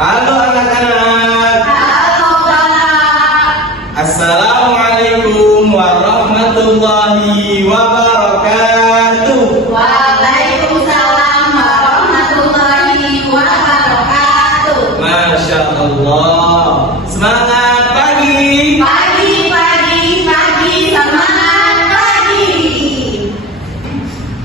Halo anak-anak. Halo Pak. Assalamualaikum warahmatullahi wabarakatuh. Waalaikumsalam warahmatullahi wabarakatuh. Masya Allah. Semangat pagi. Pagi, semangat pagi.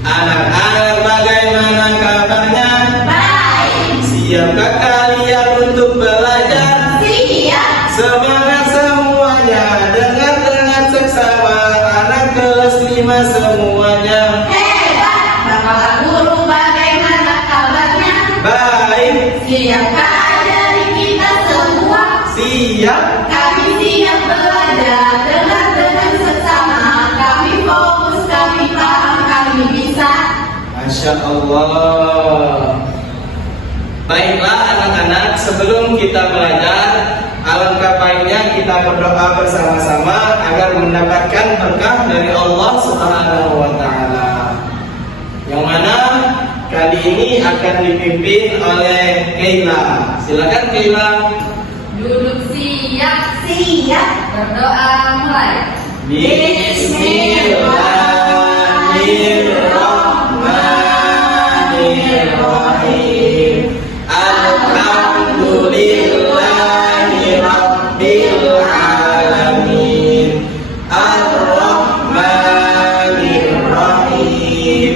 Anak-anak, bagaimana kabarnya? Baik. Siapkah kalian untuk belajar? Siap. Semangat semuanya. Dengar seksama anak kelas 5 semuanya. Hebat. Bapak Guru, bagaimana kabarnya? Baik. Siapkah ajarin kita semua? Siap. Kami siap belajar. Dengar seksama. Kami fokus, kami paham, kami bisa. Masya Allah. Baiklah anak-anak, sebelum kita belajar, alangkah baiknya kita berdoa bersama-sama agar mendapatkan berkah dari Allah Subhanahu wa Ta'ala. Yang mana kali ini akan dipimpin oleh Keila. Silakan Keila. Duduk siap. Siap. Berdoa mulai. Bismillahirrahmanirrahim. Alhamdulillahi Rabbil Alamin. Ar-Rahmanir-Rahim.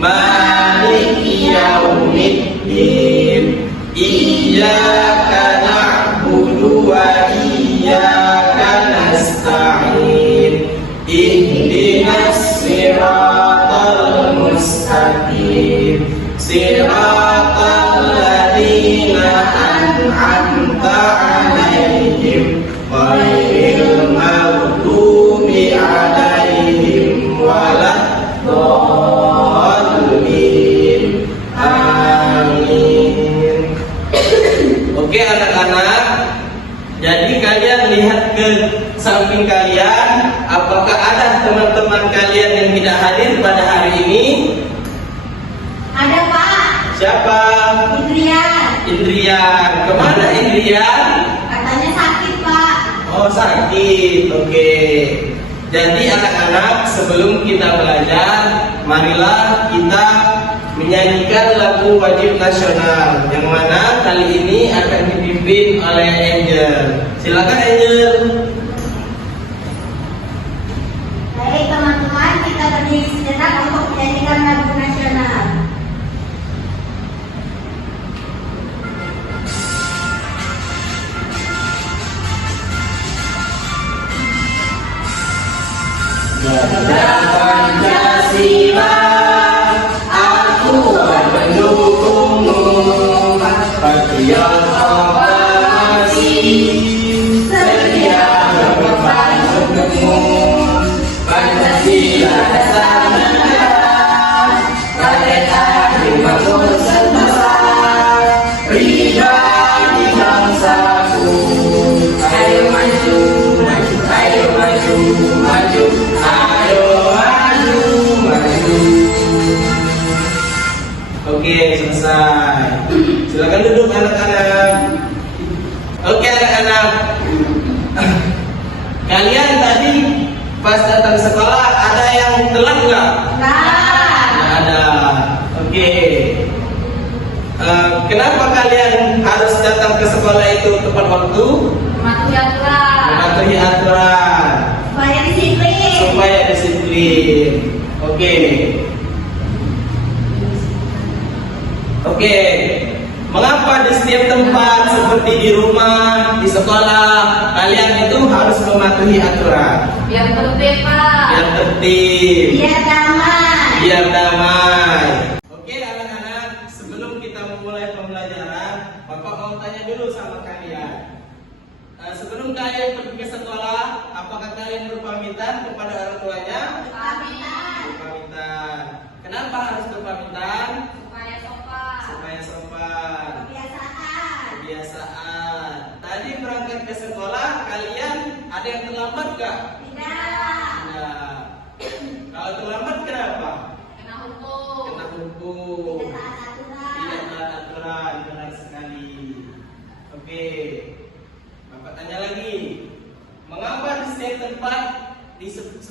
Maliki Yaumiddin. Iyyaka na'budu wa iyyaka nasta'in. Ihdinas siratal mustaqim. Siratal ladzina an'amta 'alaihim ghairil maghdubi 'alaihim waladdallin. Amin. Oke anak-anak, jadi kalian lihat ke samping kalian, apakah ada teman-teman kalian yang tidak hadir pada hari ini? Ada Pak. Siapa? Indrian. Kemana Indrian? Katanya sakit Pak. Oh sakit, oke. Jadi anak-anak, sebelum kita belajar, marilah kita menyanyikan lagu wajib nasional, yang mana kali ini akan dipimpin oleh Angel. Silakan Angel. Baik teman-teman, kita berdiri sejenak untuk menyanyikan lagu nasional. Pancasila, aku mendukungmu, patriot proklamasi, setia berkorban untukmu. Pancasila dasar negara, merdeka di makmur semesta, pribadi bangsaku. Ayo maju, maju, ayo maju, maju, ayo maju, maju. Oke, selesai. Silakan duduk anak-anak. Oke anak-anak, kalian tadi pas datang sekolah ada yang telat nggak? Nah, Ada. Oke. Kenapa kalian harus datang ke sekolah itu tepat waktu? mematuhi aturan. Mematuhi aturan Supaya disiplin. supaya disiplin. Oke. Oke. Mengapa di setiap tempat seperti di rumah, di sekolah, kalian itu harus mematuhi aturan? Yang tertib Pak. Yang tertib. Biar damai. Biar damai. Oke anak-anak, sebelum kita memulai pembelajaran, Bapak mau tanya dulu sama kalian. Sebelum kalian pergi ke sekolah, apakah kalian berpamitan kepada orang tuanya? Pamitan. Berpamitan. Kenapa harus berpamitan? Supaya sopan. Supaya sopan. Kebiasaan. Kebiasaan. Tadi berangkat ke sekolah, kalian ada yang terlambat gak? Tidak. Nah, kalau terlambat kenapa? Kena hukum. Kena hukum. Tidak taat aturan. Tidak taat aturan, benar sekali.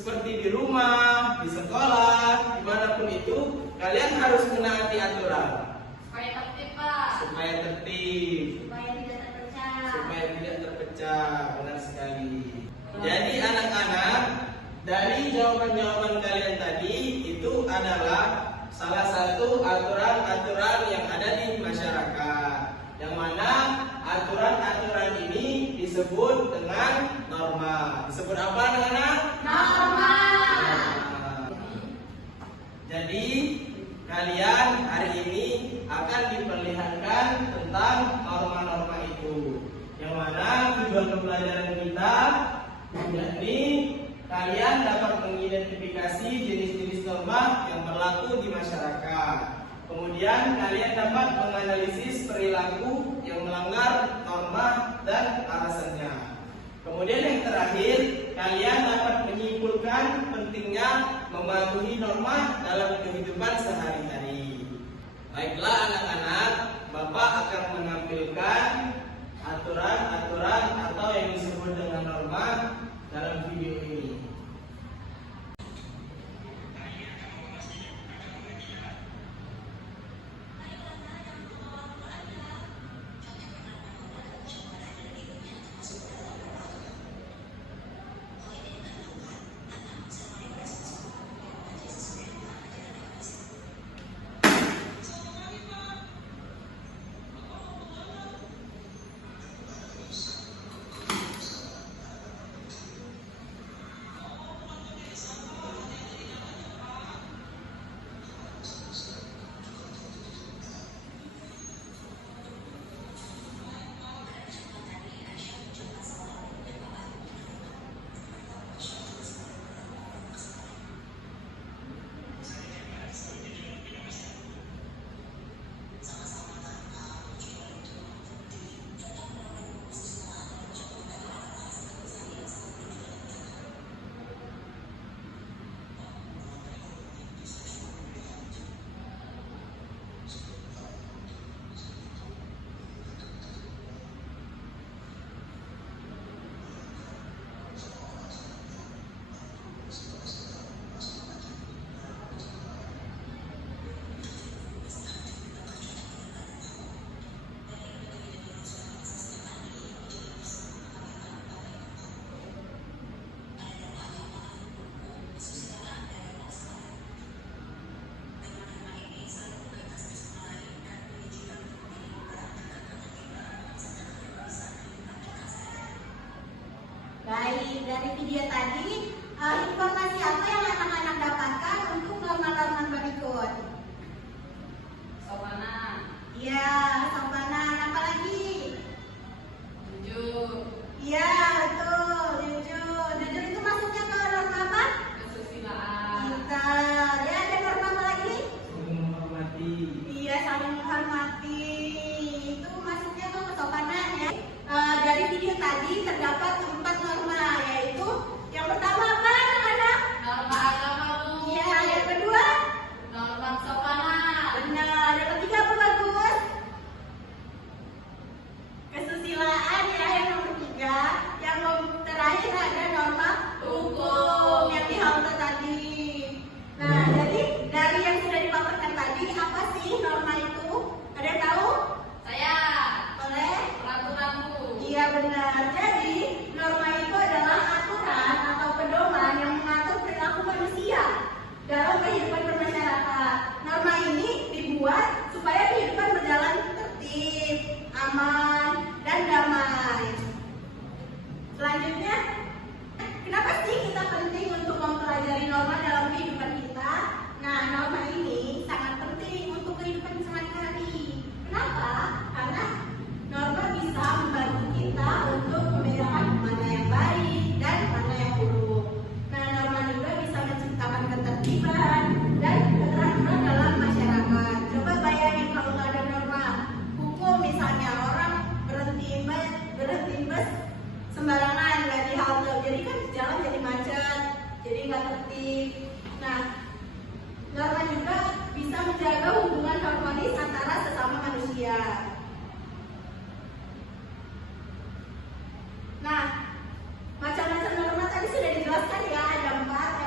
seperti di rumah, di sekolah, dimanapun itu, kalian harus menaati aturan. Supaya tertib, Pak. Supaya tertib. Supaya tidak terpecah. Supaya tidak terpecah, benar sekali. Jadi anak-anak, dari jawaban-jawaban kalian tadi itu adalah salah satu aturan-aturan yang ada di masyarakat, yang mana aturan-aturan ini disebut dengan norma. Disebut apa anak-anak? Norma. Jadi kalian hari ini akan diperlihatkan tentang norma-norma itu, yang mana tujuan pembelajaran kita yakni kalian dapat mengidentifikasi jenis-jenis norma yang berlaku di masyarakat. Kemudian kalian dapat menganalisis perilaku yang melanggar norma dan alasannya. Kemudian yang terakhir, kalian dapat menyimpulkan pentingnya mematuhi norma dalam kehidupan sehari-hari. Baiklah anak-anak, Bapak akan menampilkan aturan-aturan atau yang disebut dengan norma dalam video ini. Baik, dari video tadi, informasi apa yang anak-anak dapatkan untuk norma-norma berikut? Sopanan, Iya, sopanan, apa lagi? jujur, Iya, betul, jujur. Jujur itu masuknya ke norma apa? kesusilaan, Pintar. Ya, ada norma apa lagi? Saling menghormati. Iya, saling menghormati. Itu masuknya ke kesopanan ya. Dari video tadi terdapat 4 norma, yaitu yang pertama apa anak-anak? norma agama, Bu. Iya, yang kedua? Norma sopanan, Benar. Yang ketiga apa bagus? Kesusilaan ya, yang nomor 3. Yang terakhir ada norma hukum yang di halte tadi. Nah, jadi dari yang sudah dipaparkan tadi, apa sih norma itu? Ada yang tahu? saya, Boleh? peraturan, Bu. Iya benar. Jadi norma itu adalah aturan atau pedoman yang mengatur perilaku manusia dalam kehidupan bermasyarakat. Norma ini dibuat supaya kehidupan berjalan tertib, aman, dan damai. Selanjutnya, kenapa sih kita penting untuk mempelajari norma dalam kehidupan kita? Nah, norma ini sangat penting untuk kehidupan sehari-hari. Kenapa? Karena norma bisa membantu kita untuk membedakan mana yang baik dan mana yang buruk. Nah, norma juga bisa menciptakan ketertiban dan keteraturan dalam masyarakat. Coba bayangin kalau nggak ada norma hukum, misalnya orang berhenti bus sembarangan, nggak di halte, jadi kan jalan jadi macet, jadi nggak tertib. Nah, norma juga bisa menjaga hubungan harmonis antara sesama manusia. Nah, macam-macam norma tadi sudah dijelaskan ya, ada 4.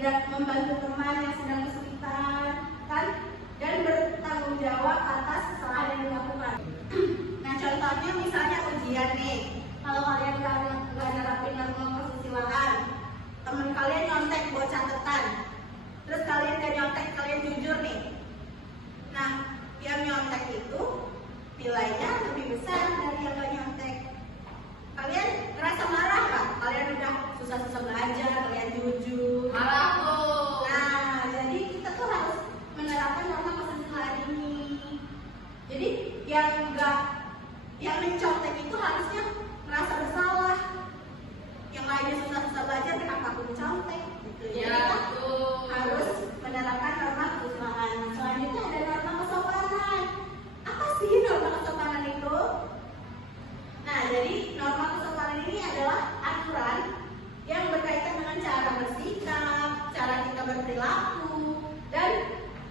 membantu teman yang sedang kesulitan, kan? Dan bertanggung jawab atas kesalahan yang dilakukan. Nah, contohnya misalnya ujian nih. Kalau kalian nggak nerapin norma kesusilaan, teman kalian nyontek buat catatan, terus kalian nggak nyontek, kalian jujur nih. Nah, yang nyontek itu nilainya lebih besar dari yang nggak nyontek. Kalian ngerasa marah nggak? Kalian udah susah-susah belajar, kalian jujur. Marah tuh. Nah, jadi kita tuh harus menerapkan norma kesusilaan ini. Jadi yang mencontek itu harusnya merasa bersalah. Yang lainnya susah-susah belajar, kenapa aku mencontek? Gitu. Jadi Ya, kita betul. harus menerapkan norma kesusilaan. Selanjutnya ada norma kesopanan. Apa sih norma kesopanan itu? Nah, jadi norma kesopanan ini adalah aturan yang berkaitan dengan cara bersikap, cara kita berperilaku, dan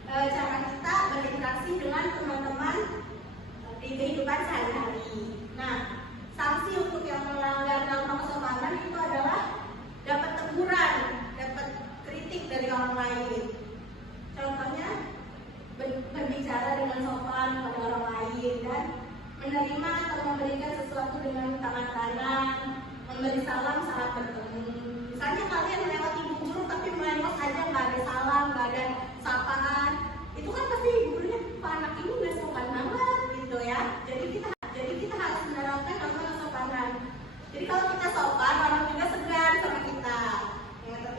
cara kita berinteraksi dengan teman-teman di kehidupan sehari-hari. Nah, sanksi untuk yang melanggar norma kesopanan itu adalah dapat teguran, dapat kritik dari orang lain. Contohnya berbicara dengan sopan kepada orang lain dan menerima atau memberikan sesuatu dengan tangan kanan, memberi salam saat bertemu. Misalnya kalian melewati guru tapi melengos aja, nggak ada salam, nggak ada sapaan, itu kan pasti gurunya, Pak anak ini nggak sopan banget gitu ya. Jadi kita harus menerapkan norma kesopanan. Jadi kalau kita sopan, orang juga segan sama kita.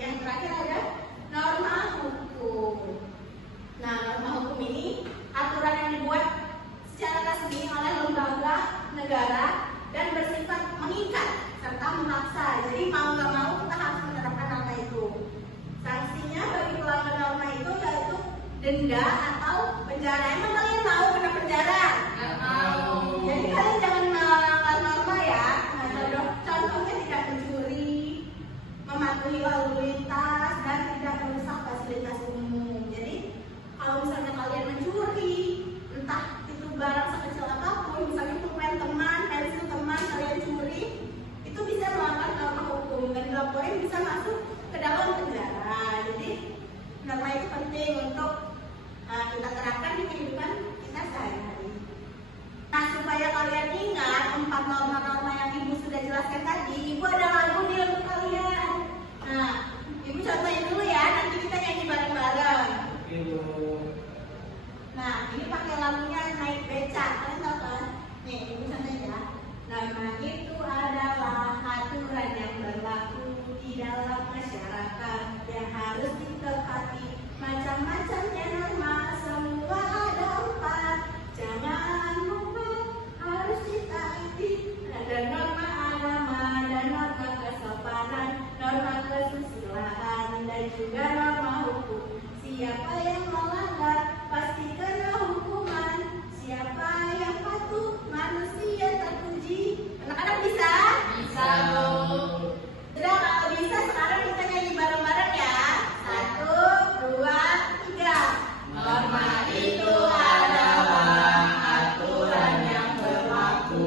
Yang terakhir ada norma hukum. Nah, norma hukum ini aturan yang dibuat secara resmi oleh lembaga negara dan bersifat mengikat serta memaksa. Jadi mau nggak mau kita harus menerapkan norma itu. Sanksinya bagi pelanggar norma itu yaitu denda atau penjara. Emang kalian tahu kena penjara? Nggak tahu. Jadi kalian jangan melanggar norma ya. Nah, contohnya tidak mencuri, mematuhi lalu lintas, dan tidak merusak fasilitas umum. Jadi kalau misalnya kalian mencuri, entah itu barang sekecil apapun, misalnya pulpen teman, pensil teman, kalian curi, itu bisa melanggar norma hukum dan dilaporin bisa masuk ke dalam penjara. Jadi norma itu penting untuk kita terapkan di kehidupan kita sehari-hari. Nah, supaya kalian ingat 4 norma-norma yang Ibu sudah jelaskan tadi, Ibu ada lagu nih untuk kalian. Nah, Ibu contohin dulu ya, nanti kita nyanyi bareng-bareng. Nah, ini pakai lagunya Naik Beca, kalian tahu kan? Nih, Ibu contohin ya. Norma itu adalah aturan yang berlaku di dalam masyarakat yang harus ditepati. Macam-macamnya norma, semua ada 4. Jangan lupa harus ditaati. Ada norma agama dan norma kesopanan, norma kesusilaan, dan juga norma hukum. Siapa yang melanggar pasti kena hukuman. Siapa yang patuh manusia terpuji. Anak-anak bisa? Bisa dong. Sudah, kalau bisa sekarang kita nyanyi bareng-bareng ya. 1, 2, 3. Norma itu adalah aturan yang berlaku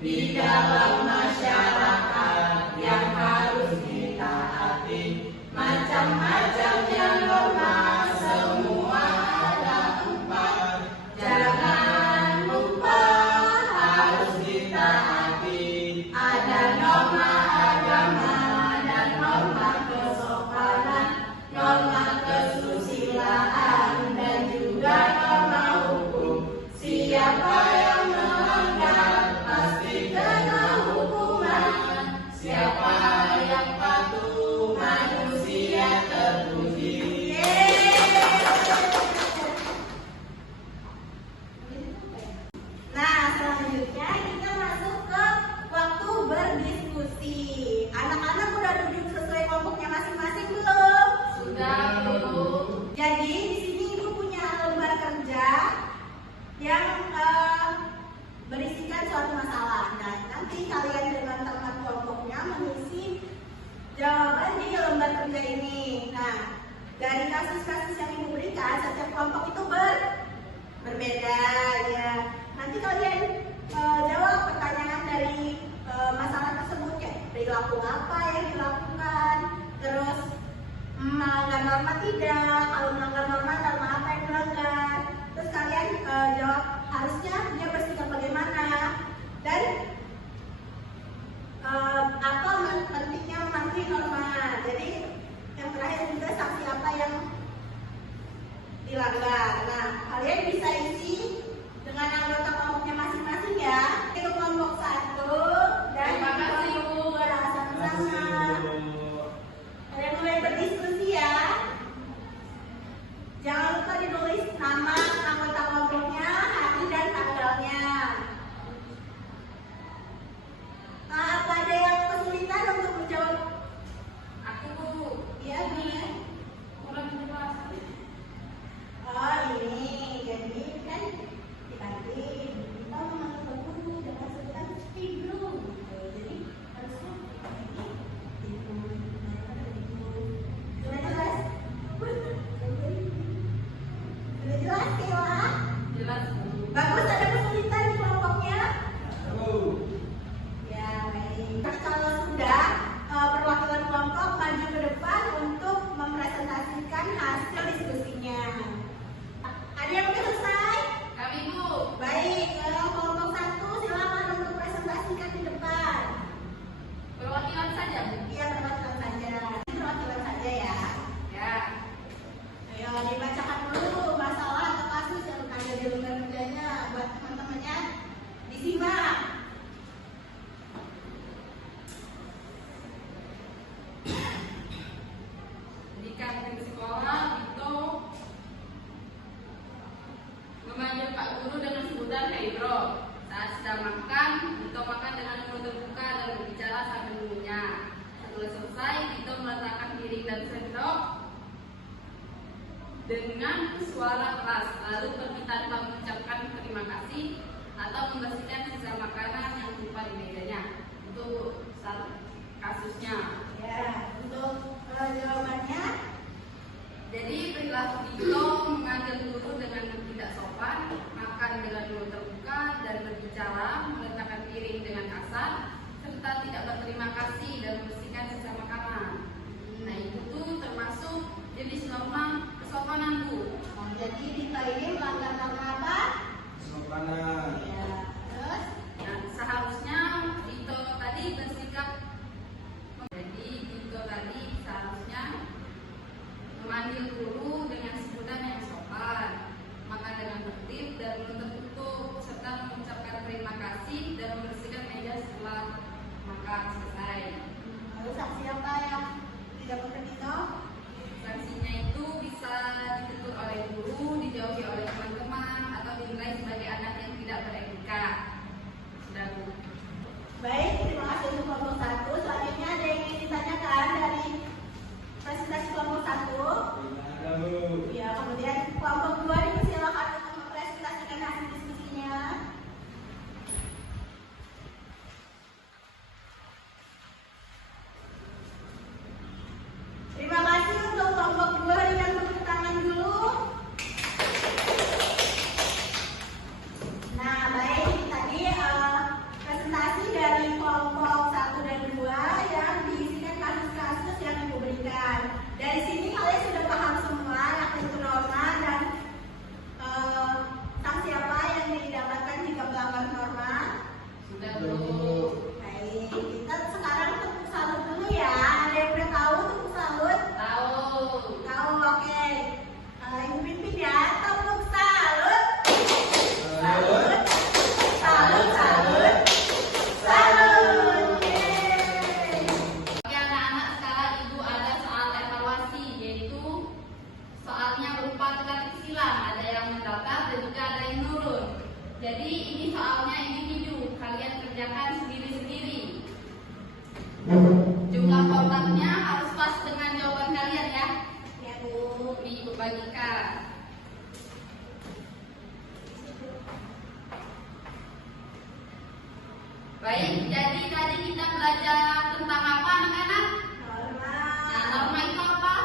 di dalam masyarakat yang harus ditaati. Macam-macamnya norma, semua ada 4. Jangan lupa harus ditaati. Ada norma agama dan norma kesopanan, norma kesusilaan, dan juga norma hukum. Siapa yang melanggar pasti kena hukuman. Siapa yang patuh manusia terpuji. Nah, selanjutnya kita masuk ke waktu berdiskusi. Anak-anak udah duduk sesuai kelompoknya masing-masing belum? Sudah, Bu. Jadi di sini Ibu punya lembar kerja yang berisikan suatu masalah. Nah, nanti kalian dengan teman kelompoknya mengisi jawaban di lembar kerja ini. Nah, dari kasus-kasus yang Ibu berikan, setiap kelompok itu berbeda ya. Nanti kalian jawab pertanyaan dari masalah tersebut ya. Perilaku apa yang dilakukan, terus melanggar norma tidak. Kalau melanggar norma apa yang melanggar? Terus kalian jawab harusnya dia bersikap bagaimana dan apa pentingnya mematuhi norma. Jadi yang terakhir juga sanksi apa yang dilanggar. Nah, kalian bisa isi dengan anggota kelompoknya masing-masing ya. Itu kelompok 1 dan Terima kasih, Bu. Sama-sama. Kalian mulai berdiskusi ya. Jangan lupa ditulis nama anggota kelompoknya, hari dan tanggalnya. Apa ada yang kesulitan untuk menjawab? Aku, Bu. Iya, nih. Kurang jelas. Oh, ini. Jadi kan dibagi. Kita mengatur guru dengan sebutan belum. Jadi harusnya ini. Sudah jelas? Sudah jelas, Kila? Jelas, Bu. Bagus, ada kesulitan di kelompoknya? Oh. Ya, baik. Kalau sudah, perwakilan kelompok maju ke depan untuk mempresentasikan hasil diskusinya. Ada yang belum selesai? Kami, Bu. Baik, kelompok 1 silakan untuk presentasikan di depan. Perwakilan saja, Bu. Iya, perwakilan saja. Perwakilan saja ya. Ya. Ayo dibacakan dulu masalah atau kasus yang ada di lembar kerjanya buat teman-temannya disimak. Di kantin sekolah itu memanggil Pak Guru dengan sebutan Hidro. Saat sedang makan, Dito makan dengan mulut terbuka dan berbicara sambil mengunyah. Setelah selesai, Dito meletakkan piring dan sendok dengan suara keras, lalu pergi tanpa mengucapkan terima kasih atau membersihkan sisa makanan yang tumpah di mejanya. Itu satu kasusnya. Ya, untuk jawabannya. Jadi perilaku Dito memanggil guru dengan tidak sopan, makan dengan mulut terbuka dan berbicara, meletakkan piring dengan kasar, serta tidak berterima kasih dan membersihkan sisa makanan. Nah, itu tuh termasuk jenis norma kesopanan, Bu. Oh, jadi Dito ini melanggar norma apa? Sopanan. Ya, terus? Nah, seharusnya Dito tadi bersikap, jadi Dito tadi seharusnya memanggil guru dengan sebutan yang sopan, makan dengan tertib dan mulut tertutup, serta mengucapkan terima kasih dan membersihkan meja setelah makan selesai. Lalu sanksi apa yang tidak boleh Dito? Sanksinya itu bisa ditegur oleh guru, dijauhi oleh teman-teman, atau dinilai sebagai anak yang tidak beretika. Sudah, Bu. Baik, terima kasih untuk kelompok 1. Selanjutnya ada yang ingin ditanyakan dari presentasi kelompok 1. Ada, Bu. Ya, kemudian kelompok 2 dipersilakan untuk mempresentasikan hasil diskusinya. Terima kasih untuk kelompok 2, berikan tepuk tangan dulu. Nah, baik, tadi presentasi dari kelompok 1 dan 2 yang diisikan kasus-kasus yang Ibu berikan. Dari sini kalian sudah paham semua yaitu norma dan sanksi apa yang didapatkan jika melanggar norma. Sudah, Bu. Baik, kita sekarang tepuk salut dulu ya. Ada yang udah tahu tepuk salut? Tahu. Tahu, oke. Ibu pimpin ya, tepuk salut. Salut. Salut, salut. Salut. Yeay. Oke, anak-anak, sekarang Ibu ada soal evaluasi, yaitu soalnya berupa teka-teki silang, ada yang mendatar dan juga ada yang menurun. Jadi ini soalnya individu, kalian kerjakan sendiri-sendiri. Jumlah kotaknya harus pas dengan jawaban kalian ya. Ya, Bu. Ibu bagikan. Baik, jadi tadi kita belajar tentang apa anak-anak? Norma. Nah, norma itu apa?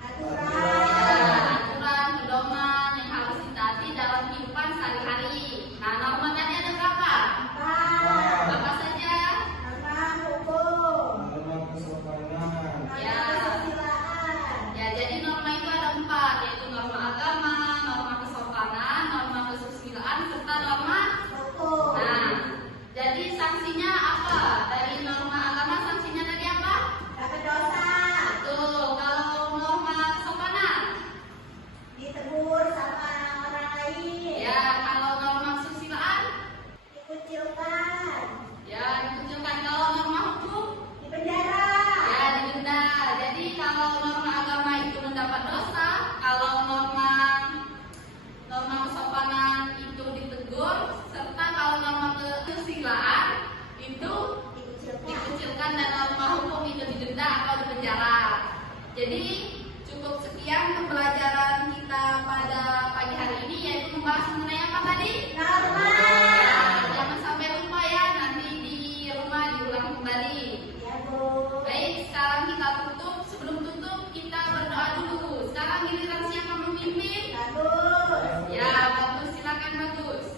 Aturan. Aturan, pedoman yang harus ditaati dalam kehidupan sehari-hari. Nah, norma tadi ada berapa? Empat. Apa saja? Norma hukum. Norma kesopanan. Norma Ya. kesusilaan. Jadi cukup sekian pembelajaran kita pada pagi hari ini, yaitu membahas mengenai apa tadi? Norma. Ya, jangan sampai lupa ya, nanti di rumah diulang kembali. Ya, Bu. Baik, sekarang kita tutup. Sebelum tutup kita berdoa dulu. Sekarang giliran siapa memimpin? Bagus. Ya, bagus, silakan bagus.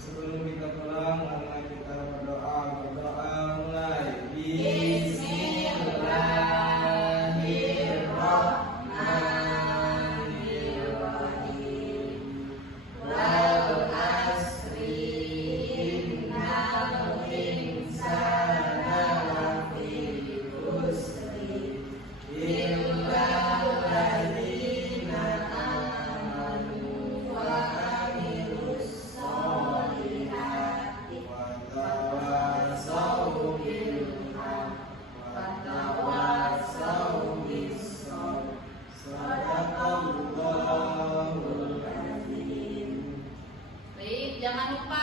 Sebelum kita pulang, marilah kita berdoa mulai. Bismillahirrahmanirrahim. Wal asri innal insana lafi khusri illa alladzina amanu wa amilus solihati wa tawassaw bil haqq wa tawassaw bis sabr. Sadaqallahul azim. Baik, jangan lupa